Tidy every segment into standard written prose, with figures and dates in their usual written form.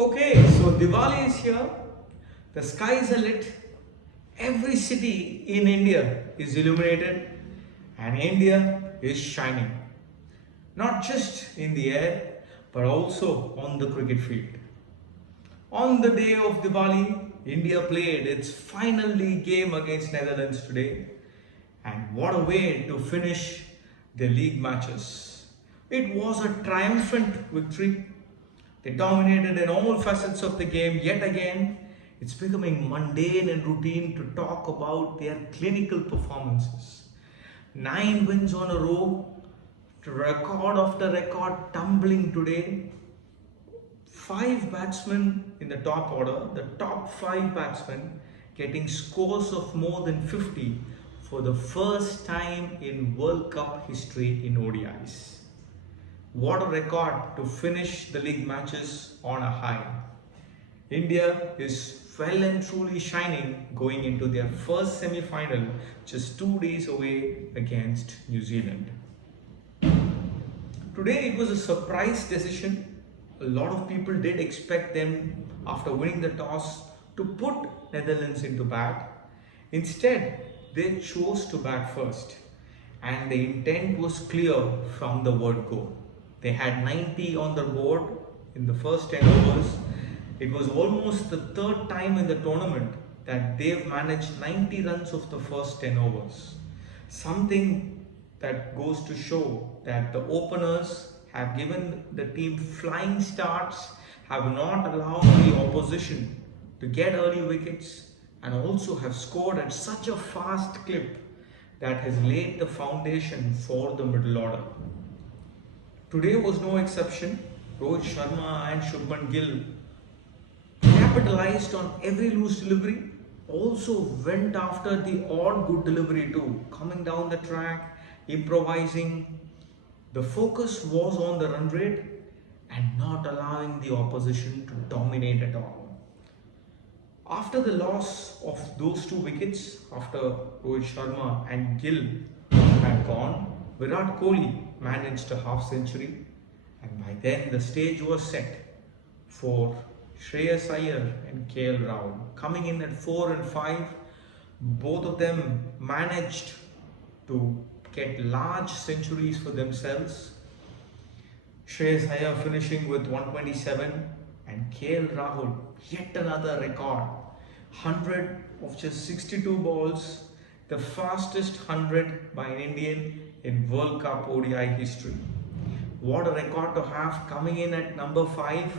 Okay, so Diwali is here. The skies are lit. Every city in India is illuminated and India is shining. Not just in the air, but also on the cricket field. On the day of Diwali, India played its final league game against Netherlands today. And what a way to finish the league matches. It was a triumphant victory. They dominated in all facets of the game yet again. It's becoming mundane and routine to talk about their clinical performances. 9 wins on a row, record after record tumbling today. 5 batsmen in the top order, the top 5 batsmen getting scores of more than 50 for the first time in World Cup history in ODIs. What a record to finish the league matches on a high. India is well and truly shining going into their first semi-final just 2 days away against New Zealand. Today it was a surprise decision. A lot of people did expect them, after winning the toss, to put Netherlands into bat. Instead, they chose to bat first, and the intent was clear from the word go. They had 90 on the board in the first 10 overs. It was almost the third time in the tournament that they've managed 90 runs of the first 10 overs. Something that goes to show that the openers have given the team flying starts, have not allowed the opposition to get early wickets, and also have scored at such a fast clip that has laid the foundation for the middle order. Today was no exception. Rohit Sharma and Shubman Gill capitalized on every loose delivery, also went after the odd good delivery too, coming down the track, improvising. The focus was on the run rate and not allowing the opposition to dominate at all. After the loss of those 2 wickets, after Rohit Sharma and Gill had gone, Virat Kohli managed a half century, and by then the stage was set for Shreyas Iyer and Rahul. Coming in at 4 and 5, both of them managed to get large centuries for themselves. Shreyas Iyer finishing with 127 and Rahul yet another record. 100 of just 62 balls, the fastest 100 by an Indian in World Cup ODI history. What a record to have, coming in at number 5,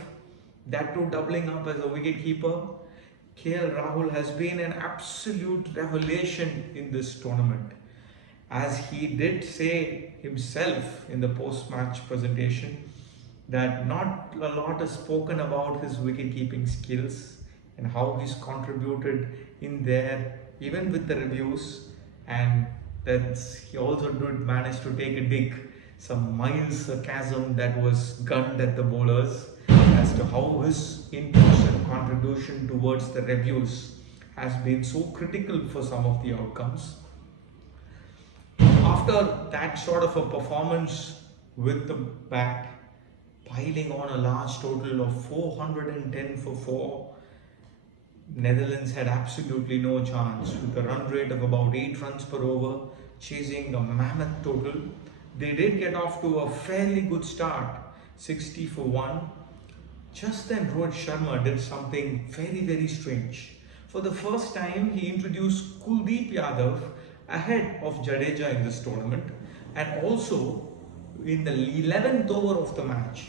that too doubling up as a wicketkeeper. Rahul has been an absolute revelation in this tournament. As he did say himself in the post-match presentation, that not a lot is spoken about his wicket-keeping skills and how he's contributed in there, even with the reviews, and that he also did manage to take a dig, some mild sarcasm that was gunned at the bowlers as to how his input and contribution towards the reviews has been so critical for some of the outcomes. After that sort of a performance with the bat, piling on a large total of 410 for 4, Netherlands had absolutely no chance with a run rate of about 8 runs per over, chasing a mammoth total. They did get off to a fairly good start, 60 for 1. Just then Rohit Sharma did something very strange. For the first time, he introduced Kuldeep Yadav ahead of Jadeja in this tournament, and also in the 11th over of the match.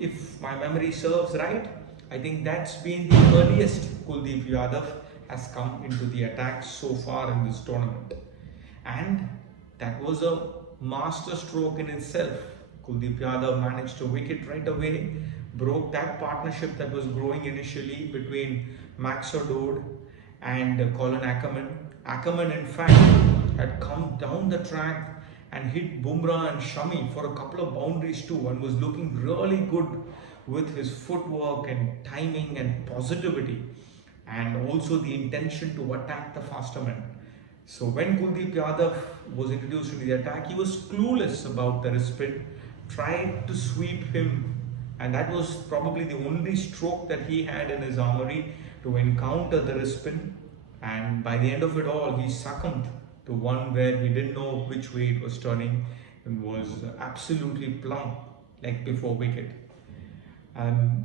If my memory serves right, I think that's been the earliest Kuldeep Yadav has come into the attack so far in this tournament. And that was a master stroke in itself. Kuldeep Yadav managed a wicket right away, broke that partnership that was growing initially between Max O'Dode and Colin Ackerman. Ackerman, in fact, had come down the track and hit Bumrah and Shami for a couple of boundaries too, and was looking really good with his footwork and timing and positivity, and also the intention to attack the faster man. So when Kuldeep Yadav was introduced into the attack, he was clueless about the wrist spin, tried to sweep him And that was probably the only stroke that he had in his armory to encounter the wrist spin. And by the end of it all, he succumbed to one where he didn't know which way it was turning and was absolutely plumb, like before wicket.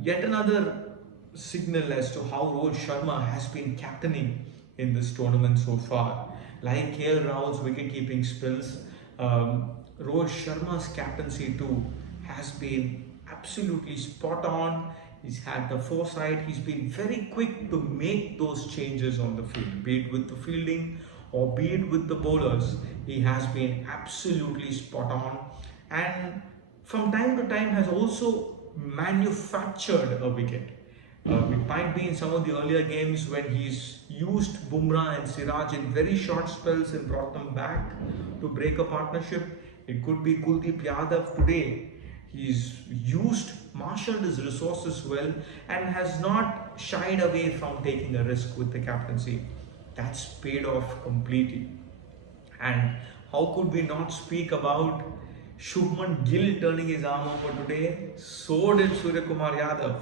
Yet another signal as to how Rohit Sharma has been captaining in this tournament so far. Like KL Rahul's wicket-keeping spills, Rohit Sharma's captaincy too has been absolutely spot on. He's had the foresight. He's been very quick to make those changes on the field, be it with the fielding or be it with the bowlers. He has been absolutely spot on, and from time to time has also manufactured a wicket. It might be in some of the earlier games when he's used Bumrah and Siraj in very short spells and brought them back to break a partnership. It could be Kuldeep Yadav today. He's marshaled his resources well and has not shied away from taking a risk with the captaincy. That's paid off completely. And how could we not speak about Shubman Gill turning his arm over today? So did Suryakumar Yadav.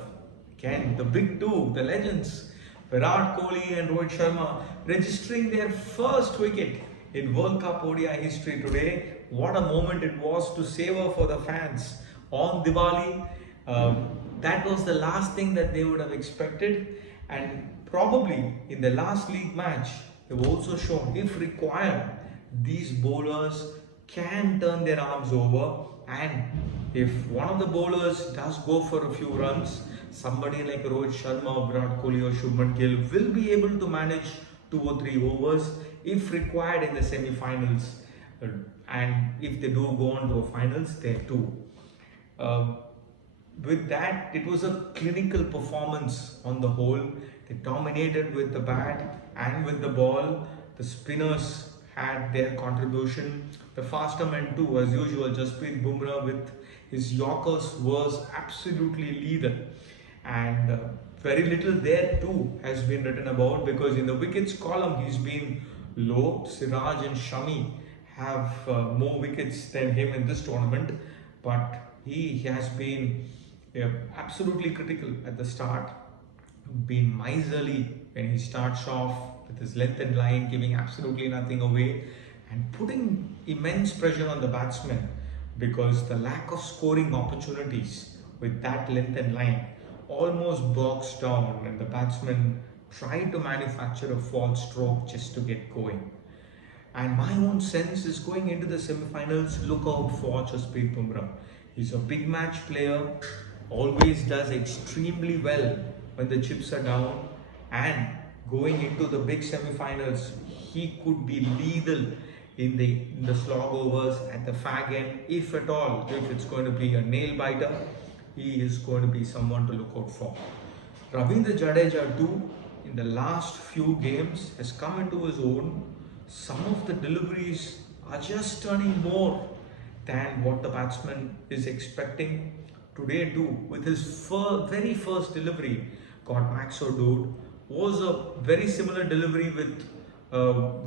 Again, the big two, the legends, Virat Kohli and Rohit Sharma, registering their first wicket in World Cup ODI history today. What a moment it was to savor for the fans on Diwali. That was the last thing that they would have expected, and probably in the last league match, they've also shown, if required, these bowlers can turn their arms over, and if one of the bowlers does go for a few runs, somebody like Rohit Sharma, Virat Kohli or Shubman Gill will be able to manage 2 or 3 overs if required in the semi-finals, and if they do go on to the finals, there too. With that, it was a clinical performance on the whole. They dominated with the bat and with the ball. The spinners had their contribution. The faster men too, as usual. Jasprit Bumrah with his Yorkers was absolutely lethal. And very little there too has been written about, because in the wickets column he's been low. Siraj and Shami have more wickets than him in this tournament, but he has been absolutely critical at the start, been miserly when he starts off with his length and line, giving absolutely nothing away and putting immense pressure on the batsmen, because the lack of scoring opportunities with that length and line almost bogs down, and the batsmen try to manufacture a false stroke just to get going. And my own sense is, going into the semi-finals, look out for Jasprit Bumrah. He's a big match player, always does extremely well when the chips are down, and going into the big semi-finals, he could be lethal in the slog overs at the fag end, if at all. If it's going to be a nail biter, he is going to be someone to look out for. Ravindra Jadeja too, in the last few games, has come into his own. Some of the deliveries are just turning more than what the batsman is expecting. Today too, with his very first delivery, got Max O'Dood, was a very similar delivery with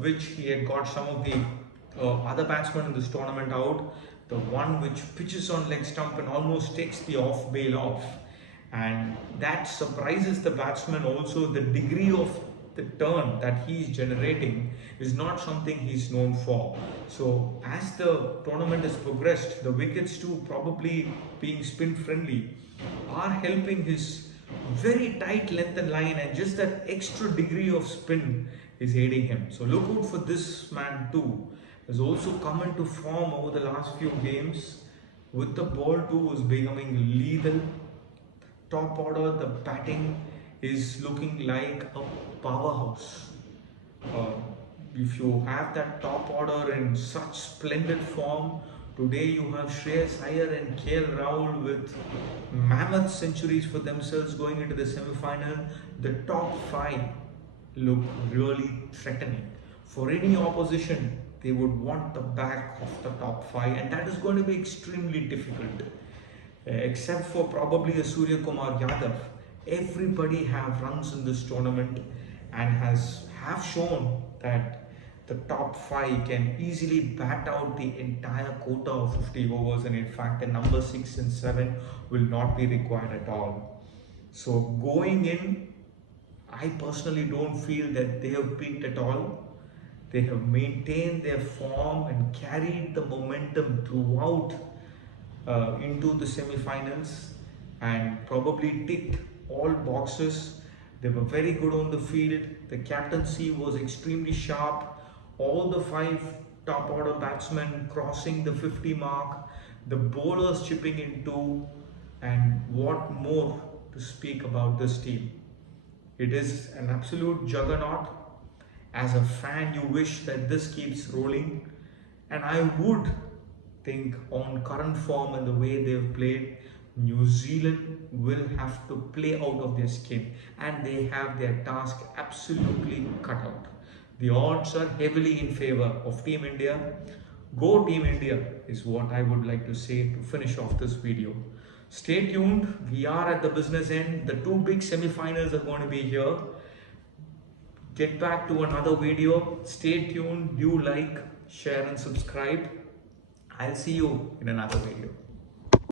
which he had got some of the other batsmen in this tournament out. The one which pitches on leg stump and almost takes the off bail off, and that surprises the batsman also. The degree of the turn that he is generating is not something he's known for. So as the tournament has progressed, the wickets too, probably being spin friendly, are helping his very tight length and line, and just that extra degree of spin is aiding him. So look out for this man too. Has also come into form over the last few games. With the ball too, is becoming lethal. Top order, the batting is looking like a powerhouse. If you have that top order in such splendid form, today you have Shreyas Iyer and KL Rahul with mammoth centuries for themselves going into the semi-final. The top 5 look really threatening. For any opposition, they would want the back of the top 5, and that is going to be extremely difficult. Except for probably a Suryakumar Yadav, everybody have runs in this tournament and have shown that the top 5 can easily bat out the entire quota of 50 overs, and in fact the number 6 and 7 will not be required at all. So going in, I personally don't feel that they have peaked at all. They have maintained their form and carried the momentum throughout into the semi-finals and probably ticked all boxes. They were very good on the field. The captaincy was extremely sharp. All the 5 top order batsmen crossing the 50 mark. The bowlers chipping in too. And what more to speak about this team? It is an absolute juggernaut. As a fan, you wish that this keeps rolling. And I would think on current form and the way they've played, New Zealand will have to play out of their skin, and they have their task absolutely cut out. The odds are heavily in favor of Team India. Go Team India is what I would like to say to finish off this video. Stay tuned. We are at the business end. The 2 big semi-finals are going to be here. Get back to another video. Stay tuned. Do like, share and subscribe. I'll see you in another video.